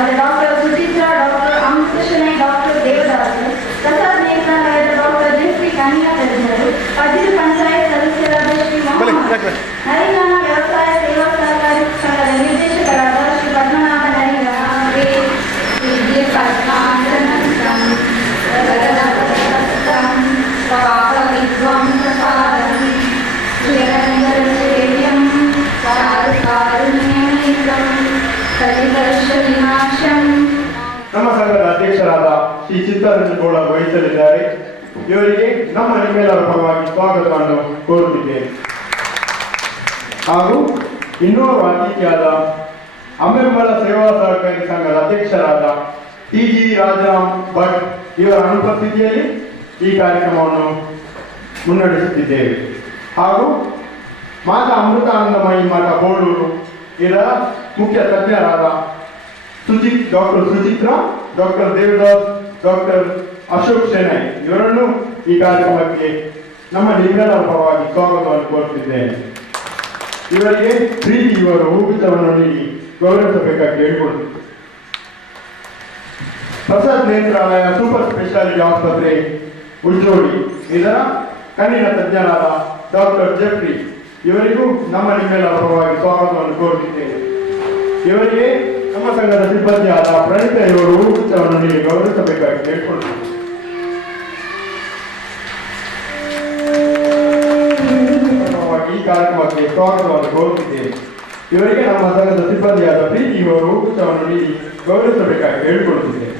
ಆದರೆ doctor Suchitra, doctor Amrita Shenoy, doctor Devadas, Prasad ನೇತ್ರಾಲಯದ doctor Jeffrey ಕನ್ಯಾ ತಜ್ಞರು, ಪದಿರು ಪಂಚಾಯತ್ ಸದಸ್ಯರಾದ ಶ್ರೀ ಮೊಹಮ್ಮದ್, ಹರಿಯಾಣ ವ್ಯವಸಾಯ ಸೇವಾ ಸಹಕಾರಿ ಸಂಘದ ನಿರ್ದೇಶಕರಾದ ಶ್ರೀ ಪದ್ಮನಾಭ ನರಿಗ, ನಮ್ಮ ಸಂಘದ ಅಧ್ಯಕ್ಷರಾದ ಶ್ರೀ ಚಿತ್ತರಂಜನಗೌಡ ವಹಿಸಲಿದ್ದಾರೆ. ಇವರಿಗೆ ನಮ್ಮ ನಿಮ್ಮೆಲ್ಲರ ಪರವಾಗಿ ಸ್ವಾಗತವನ್ನು ಕೋರುತ್ತಿದ್ದೇನೆ. ಹಾಗೂ ಇನ್ನೋರ್ವ ಅತಿಥಿಯಾದ ಅಂಬೆಂಬಲ ಸೇವಾ ಸಹಕಾರಿ ಸಂಘದ ಅಧ್ಯಕ್ಷರಾದ ಟಿ.ಜಿ. ರಾಜರಾಮ್ ಭಟ್ ಇವರ ಅನುಪಸ್ಥಿತಿಯಲ್ಲಿ ಈ ಕಾರ್ಯಕ್ರಮವನ್ನು ಮುನ್ನಡೆಸುತ್ತಿದ್ದೇವೆ. ಹಾಗೂ ಮಾತಾ ಅಮೃತಾನಂದಮಯಿ ಮಠ ಬೋಳೂರು ಇದರ ಮುಖ್ಯ ತಜ್ಞರಾದ doctor Suchitra, doctor Devadas, doctor Ashok Shenoy ಇವರನ್ನು ಈ ಕಾರ್ಯಕ್ರಮಕ್ಕೆ ನಮ್ಮ ನಿಮ್ಮೆಲ್ಲರ ಪರವಾಗಿ ಸ್ವಾಗತವನ್ನು ಕೋರುತ್ತಿದ್ದೇನೆ. ಇವರಿಗೆ ಪ್ರೀತಿ ಇವರು ಹೂಗುಚ್ಛವನ್ನು ನೀಡಿ ಗೌರವಿಸಬೇಕಾಗಿ ಕೇಳಿಕೊಳ್ಳುತ್ತೇನೆ. ಪ್ರಸಾದ್ ನೇತ್ರಾಲಯ ಸೂಪರ್ ಸ್ಪೆಷಾಲಿಟಿ ಆಸ್ಪತ್ರೆ ಉಜ್ಜೋಡಿ ಇದರ ಕಣ್ಣಿನ ತಜ್ಞರಾದ ಡಾಕ್ಟರ್ ಜೆಫ್ರಿ ಇವರಿಗೂ ನಮ್ಮ ನಿಮ್ಮೆಲ್ಲರ ಪರವಾಗಿ ಸ್ವಾಗತವನ್ನು ಕೋರುತ್ತಿದ್ದೇನೆ. ಇವರಿಗೆ ನಮ್ಮ ಸಂಘದ ಸಿಬ್ಬಂದಿಯಾದ ಪ್ರಣೀತ ಇವರು ಹೂಗುಚ್ಛವನ್ನು ನೀಡಿ ಗೌರವಿಸಬೇಕಾಗಿ ಕೇಳಿಕೊಳ್ಳುತ್ತೇನೆ. ಈ ಕಾರ್ಯಕ್ರಮಕ್ಕೆ ಸ್ವಾಗತವನ್ನು ಕೋರುತ್ತಿದ್ದೇನೆ. ಇವರಿಗೆ ನಮ್ಮ ಸಂಘದ ಸಿಬ್ಬಂದಿಯಾದ ಪ್ರೀತಿ ಇವರು ಹೂಗುಚ್ಛವನ್ನು ನೀಡಿ ಗೌರವಿಸಬೇಕಾಗಿ ಹೇಳಿಕೊಳ್ಳುತ್ತಿದ್ದೇನೆ.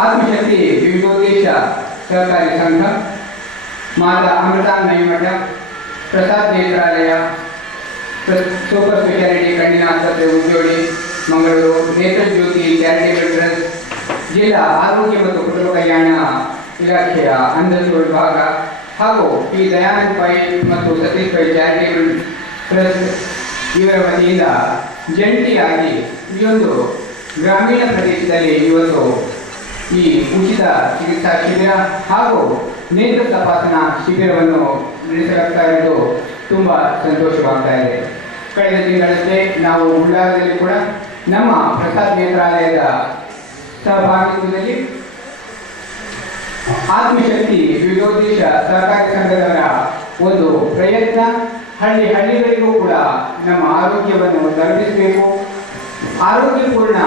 ಆತ್ಮಶಕ್ತಿ ವಿವಿಧೋದ್ದೇಶ ಸಹಕಾರಿ ಸಂಘ, ಮಾತಾ ಅಮೃತಾನಂದಮಯಿ ಮಠ, ಪ್ರಸಾದ್ ನೇತ್ರಾಲಯ ಸೂಪರ್ ಸ್ಪೆಷಾಲಿಟಿ ಕಣ್ಣಿನ ಆಸ್ಪತ್ರೆ ಉಜ್ಜೋಡಿ ಮಂಗಳೂರು, ನೇತ್ರಜ್ಯೋತಿ ಚಾರಿಟೇಬಲ್ ಟ್ರಸ್ಟ್, ಜಿಲ್ಲಾ ಆರೋಗ್ಯ ಮತ್ತು ಕುಟುಂಬ ಕಲ್ಯಾಣ ಇಲಾಖೆಯ ಅಂಧತ್ವ ವಿಭಾಗ ಹಾಗೂ ಪಿ ದಯಾನಂದ್ ಪೈ ಮತ್ತು ಸತೀಶ್ ಪೈ ಚಾರಿಟೇಬಲ್ ಟ್ರಸ್ಟ್ ಇವರ ವತಿಯಿಂದ ಜಂಟಿಯಾಗಿ ಈ ಒಂದು ಗ್ರಾಮೀಣ ಪ್ರದೇಶದಲ್ಲಿ ಇವತ್ತು ಈ ಉಚಿತ ಚಿಕಿತ್ಸಾ ಶಿಬಿರ ಹಾಗೂ ನೇತ್ರ ತಪಾಸಣಾ ಶಿಬಿರವನ್ನು ನಡೆಸಲಾಗ್ತಾ ಇರೋದು ತುಂಬ ಸಂತೋಷವಾಗ್ತಾ ಇದೆ. ಕಳೆದ ತಿಂಗಳಷ್ಟೇ ನಾವು ಉಳ್ಳಾಗದಲ್ಲಿ ಕೂಡ ನಮ್ಮ ಪ್ರಸಾದ್ ನೇತ್ರಾಲಯದ ಸಹಭಾಗಿತ್ವದಲ್ಲಿ ಆತ್ಮಶಕ್ತಿ ವಿವಿಧೋದ್ದೇಶ ಸಹಕಾರಿ ಸಂಘದವರ ಒಂದು ಪ್ರಯತ್ನ ಹಳ್ಳಿಗಳಿಗೂ ಕೂಡ ನಮ್ಮ ಆರೋಗ್ಯವನ್ನು ತಲುಪಿಸಬೇಕು, ಆರೋಗ್ಯಪೂರ್ಣ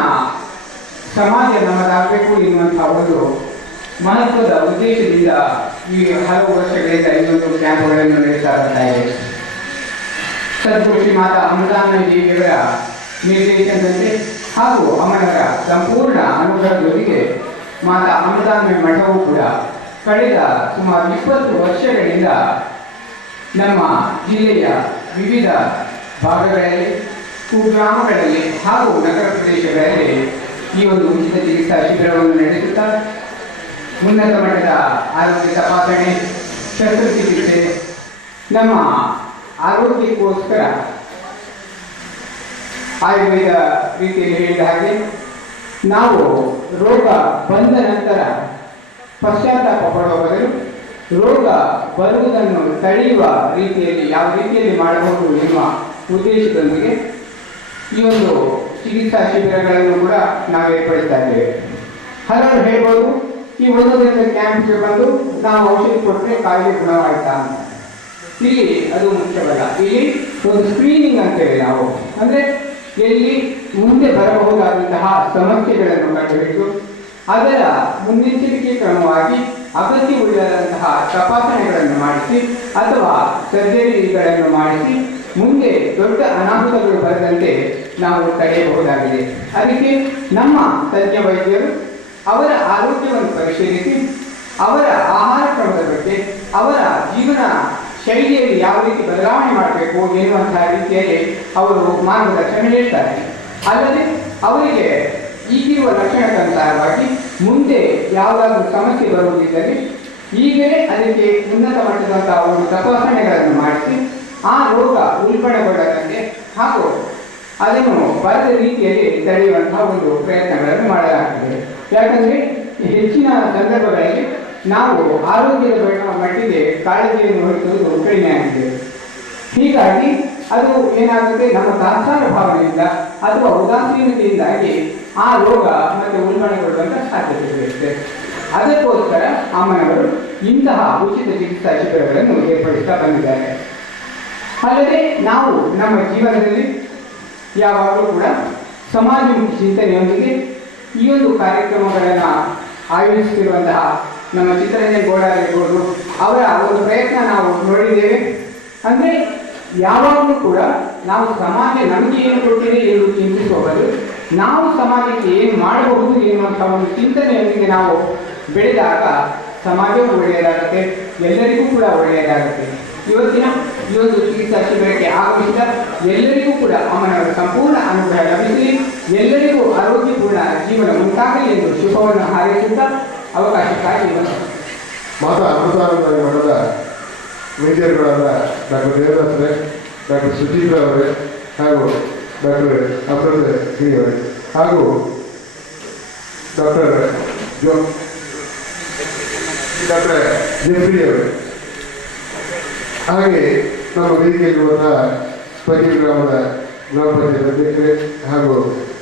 ಸಮಾಜ ನಮ್ಮದಾಗಬೇಕು ಎನ್ನುವಂತಹ ಒಂದು ಮಹತ್ವದ ಉದ್ದೇಶದಿಂದ ಈ ಹಲವು ವರ್ಷಗಳಿಂದ ಇನ್ನೊಂದು ಕ್ಯಾಂಪ್ಗಳನ್ನು ನಡೆಸ್ತಾ ಬರ್ತಾ ಇದೆ. ಸದ್ಗುರು ಶ್ರೀ ಮಾತಾ ಅಮೃತಾನಂದಮಯಿಯವರ ನಿರ್ದೇಶನದಂತೆ ಹಾಗೂ ಅಮ್ಮನವರ ಸಂಪೂರ್ಣ ಅನುಗ್ರಹದೊಂದಿಗೆ ಮಾತಾ ಅಮೃತಾನಂದಮಯಿ ಮಠವು ಕೂಡ ಕಳೆದ ಸುಮಾರು 20 ವರ್ಷಗಳಿಂದ ನಮ್ಮ ಜಿಲ್ಲೆಯ ವಿವಿಧ ಭಾಗಗಳಲ್ಲಿ, ಕುಗ್ರಾಮಗಳಲ್ಲಿ ಹಾಗೂ ನಗರ ಪ್ರದೇಶಗಳಲ್ಲಿ ಈ ಒಂದು ಉಚಿತ ಚಿಕಿತ್ಸಾ ಶಿಬಿರವನ್ನು ನಡೆಸುತ್ತಾ ಉನ್ನತ ಮಟ್ಟದ ಆರೋಗ್ಯ ತಪಾಸಣೆ, ಶಸ್ತ್ರಚಿಕಿತ್ಸೆ, ನಮ್ಮ ಆರೋಗ್ಯಕ್ಕೋಸ್ಕರ ಆಯುರ್ವೇದ ರೀತಿಯಲ್ಲಿ ಹೇಳಿದ ಹಾಗೆ ನಾವು ರೋಗ ಬಂದ ನಂತರ ಪಶ್ಚಾತ್ತಾಪ ಪಡುವ ಬದಲು ರೋಗ ಬರುವುದನ್ನು ತಡೆಯುವ ರೀತಿಯಲ್ಲಿ ಯಾವ ರೀತಿಯಲ್ಲಿ ಮಾಡಬಹುದು ಎನ್ನುವ ಉದ್ದೇಶದೊಂದಿಗೆ ಈ ಒಂದು ಚಿಕಿತ್ಸಾ ಶಿಬಿರಗಳನ್ನು ಕೂಡ ನಾವು ಏರ್ಪಡಿಸ್ತಾ ಇದ್ದೇವೆ. ಹಲವರು ಹೇಳ್ಬೋದು, ಈ ಒಂದೊಂದರಿಂದ ಕ್ಯಾಂಪ್ಗೆ ಬಂದು ನಾವು ಔಷಧಿ ಕೊಟ್ಟರೆ ಕಾಯಿಲೆ ಗುಣವಾಯ್ತಾ ಅಂತ. ಇಲ್ಲಿ ಅದು ಮುಖ್ಯವಲ್ಲ. ಇಲ್ಲಿ ಒಂದು ಸ್ಕ್ರೀನಿಂಗ್ ಅಂತೇವೆ ನಾವು, ಅಂದರೆ ಎಲ್ಲಿ ಮುಂದೆ ಬರಬಹುದಾದಂತಹ ಸಮಸ್ಯೆಗಳನ್ನು ಕಂಡುಹಿಡಿದು ಅದರ ಮುನ್ನೆಚ್ಚರಿಕೆ ಕ್ರಮವಾಗಿ ಅಗತ್ಯವುಳ್ಳಂತಹ ತಪಾಸಣೆಗಳನ್ನು ಮಾಡಿಸಿ ಅಥವಾ ಸರ್ಜರಿಗಳನ್ನು ಮಾಡಿಸಿ ಮುಂದೆ ದೊಡ್ಡ ಅನಾಹುತಗಳು ಬರದಂತೆ ನಾವು ತಡೆಯಬಹುದಾಗಿದೆ. ಅದಕ್ಕೆ ನಮ್ಮ ತಜ್ಞ ವೈದ್ಯರು ಅವರ ಆರೋಗ್ಯವನ್ನು ಪರಿಶೀಲಿಸಿ ಅವರ ಆಹಾರ ಕ್ರಮದ ಬಗ್ಗೆ, ಅವರ ಜೀವನ ಶೈಲಿಯಲ್ಲಿ ಯಾವ ರೀತಿ ಬದಲಾವಣೆ ಮಾಡಬೇಕು ಎನ್ನುವಂತಹ ರೀತಿಯಲ್ಲಿ ಅವರು ಮಾರ್ಗದರ್ಶನ ನೀಡ್ತಾರೆ. ಅಲ್ಲದೆ ಅವರಿಗೆ ಈಗಿರುವ ಲಕ್ಷಣಕ್ಕನುಸಾರವಾಗಿ ಮುಂದೆ ಯಾವುದಾದ್ರೂ ಸಮಸ್ಯೆ ಬರುವುದಿದ್ದರೆ ಈಗಲೇ ಅದಕ್ಕೆ ಉನ್ನತ ಮಟ್ಟದಂತಹ ಒಂದು ತಪಾಸಣೆಗಳನ್ನು ಮಾಡಿಸಿ ಆ ರೋಗ ಉಲ್ಬಣಗೊಳ್ಳದಂತೆ ಹಾಗೂ ಅದನ್ನು ಬರದ ರೀತಿಯಲ್ಲಿ ತಡೆಯುವಂತಹ ಒಂದು ಪ್ರಯತ್ನಗಳನ್ನು ಮಾಡಲಾಗ್ತದೆ. ಯಾಕಂದರೆ ಹೆಚ್ಚಿನ ಸಂದರ್ಭಗಳಲ್ಲಿ ನಾವು ಆರೋಗ್ಯದ ಮಟ್ಟಿಗೆ ಕಾಳಜಿಯನ್ನು ವಹಿಸುವುದು ಕಡಿಮೆ ಆಗಿದೆ. ಹೀಗಾಗಿ ಅದು ಏನಾಗುತ್ತೆ, ನಮ್ಮ ತಾತ್ಸಾರ ಭಾವನೆಯಿಂದ ಅಥವಾ ಉದಾಸೀನತೆಯಿಂದಾಗಿ ಆ ರೋಗ ಮತ್ತೆ ಉಲ್ಬಣಗೊಳ್ಳುವಂಥ ಸಾಧ್ಯತೆ ಇರುತ್ತೆ. ಅದಕ್ಕೋಸ್ಕರ ಅಮ್ಮನವರು ಇಂತಹ ಉಚಿತ ಚಿಕಿತ್ಸಾ ಶಿಬಿರಗಳನ್ನು ಏರ್ಪಡಿಸ್ತಾ ಬಂದಿದ್ದಾರೆ. ಅಲ್ಲದೆ ನಾವು ನಮ್ಮ ಜೀವನದಲ್ಲಿ ಯಾವಾಗಲೂ ಕೂಡ ಸಮಾಜಮುಖಿ ಚಿಂತನೆಯೊಂದಿಗೆ ಈ ಒಂದು ಕಾರ್ಯಕ್ರಮಗಳನ್ನು ಆಯೋಜಿಸುತ್ತಿರುವಂತಹ ನಮ್ಮ ಚಿತ್ರರಂಜನ್ ಗೌಡ ಇರ್ಬೋದು, ಅವರ ಒಂದು ಪ್ರಯತ್ನ ನಾವು ನೋಡಿದ್ದೇವೆ. ಅಂದರೆ ಯಾವಾಗಲೂ ಕೂಡ ನಾವು ಸಮಾಜ ನಮಗೆ ಏನು ಕೊಟ್ಟಿದೆ ಎಂದು ಚಿಂತಿಸುವ ಬದಲು ನಾವು ಸಮಾಜಕ್ಕೆ ಏನು ಮಾಡಬಹುದು ಎನ್ನುವಂಥ ಒಂದು ಚಿಂತನೆಯೊಂದಿಗೆ ನಾವು ಬೆಳೆದಾಗ ಸಮಾಜವೂ ಒಳ್ಳೆಯದಾಗುತ್ತೆ, ಎಲ್ಲರಿಗೂ ಕೂಡ ಒಳ್ಳೆಯದಾಗುತ್ತೆ. ಇವತ್ತಿನ ಈ ಒಂದು ಚಿಕಿತ್ಸಾ ಶಿಬಿರಕ್ಕೆ ಆಗಮಿಸಿದ ಎಲ್ಲರಿಗೂ ಕೂಡ ಅಮ್ಮನವರ ಸಂಪೂರ್ಣ ಅನುಗ್ರಹ ಲಭಿಸಲಿ, ಎಲ್ಲರಿಗೂ ಆರೋಗ್ಯಪೂರ್ಣ ಜೀವನ ಉಂಟಾಗಲಿ ಎಂದು ಶುಭವನ್ನು ಹಾರೈಸುತ್ತಾ ಅವಕಾಶಕ್ಕಾಗಿ ಮಾತಾ ಅಮೃತಾನಂದ ಮಠದ ವೈದ್ಯರುಗಳಾದ ಡಾಕ್ಟರ್ ದೇವದಾಸರೇ, ಡಾಕ್ಟರ್ ಸುಜೀತ್ ಅವರೇ ಹಾಗೂ ಡಾಕ್ಟರ್ ಅಮೃತ ಗಿರಿಯವರೇ ಹಾಗೂ ಡಾಕ್ಟರ್ ಜೆಫ್ರಿ ಅವರೇ, ಹಾಗೆ ನಮ್ಮ ವೇದಿಕೆಯಲ್ಲಿರುವಂತಹ ಸ್ಪೈಕಿ ಗ್ರಾಮದ ಗ್ರಾಮ ಪಂಚಾಯತ್ ಅಧ್ಯಕ್ಷರೇ ಹಾಗೂ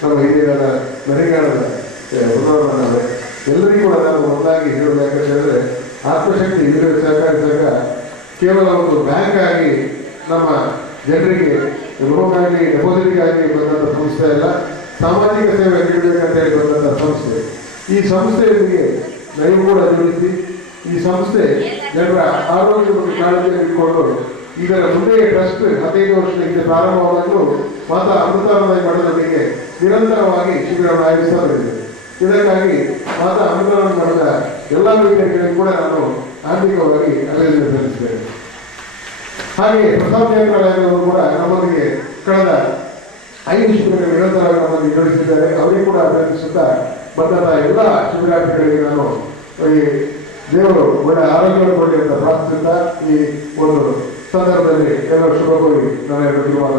ನಮ್ಮ ಹಿರಿಯರಾದ ನರೇಗಾಣದ ಉನ್ನವರೇ, ಎಲ್ಲರಿಗೂ ಕೂಡ ನಾನು ಒಂದಾಗಿ ಹೇಳೋದು ಯಾಕಂತ ಹೇಳಿದ್ರೆ ಆತ್ಮಶಕ್ತಿ ಇದರ ಸಹಕಾರಿಸಿದಾಗ ಕೇವಲ ಒಂದು ಬ್ಯಾಂಕ್ ಆಗಿ ನಮ್ಮ ಜನರಿಗೆ ರೋಗಾಗಲಿ ಡೆಪಾಸಿಟ್ಗಾಗಿ ಬಂದಂಥ ಸಂಸ್ಥೆ ಅಲ್ಲ, ಸಾಮಾಜಿಕ ಸೇವೆ ನೀಡಬೇಕಂತ ಹೇಳಿ ಬಂದಂಥ ಸಂಸ್ಥೆ. ಈ ಸಂಸ್ಥೆಯೊಂದಿಗೆ ನೀವು ಕೂಡ ಜೋಡಿಸಿ ಈ ಸಂಸ್ಥೆ ಜನರ ಆರೋಗ್ಯ ಬಗ್ಗೆ ಕಾಳಜಿಯನ್ನು ಇಟ್ಕೊಂಡು ಇದರ ಮುಂದೆ ಟ್ರಸ್ಟ್ 15 ವರ್ಷದ ಹಿಂದೆ ಪ್ರಾರಂಭವಾಗಲು ಮಾತಾ ಅಮೃತಾನಂದ ಮಠದೊಂದಿಗೆ ನಿರಂತರವಾಗಿ ಶಿಬಿರವನ್ನು ಆಯೋಜಿಸ್ತಾ ಬಂದಿದೆ. ಇದಕ್ಕಾಗಿ ಮಾತಾ ಅಮೃತಾನಂದ ಮಠದ ಎಲ್ಲ ವೈದ್ಯರುಗಳಿಗೂ ಕೂಡ ನಾನು ಆರ್ಥಿಕವಾಗಿ ಅಭಿನಂದನೆ ಸಲ್ಲಿಸಿದ್ದೇನೆ. ಹಾಗೆ ಪ್ರಸಾದ್ ನೇತ್ರಾಲಯದವರು ಕೂಡ ನಮ್ಮೊಂದಿಗೆ ಕಳೆದ 5 ಶಿಬಿರಗಳು ನಿರಂತರವಾಗಿ ನಮ್ಮೊಂದಿಗೆ ಜೋಡಿಸಿದ್ದಾರೆ. ಅವರಿಗೂ ಕೂಡ ಅಭಿನಂದಿಸುತ್ತಾ ಬಂದಂತಹ ಎಲ್ಲ ಶಿಬಿರಾರ್ಥಿಗಳಿಗೆ ನಾನು ಈ ದೇವರು ಒಳ್ಳೆ ಆರೋಗ್ಯವನ್ನು ಕೊಡಲಿ ಅಂತ ಪ್ರಾರ್ಥಿಸುತ್ತಾ ಈ ಒಂದು ಸಂದರ್ಭದಲ್ಲಿ ಎಲ್ಲರೂ ಶುಭ ಕೋರಿ ನಾನು ಧನ್ಯವಾದ.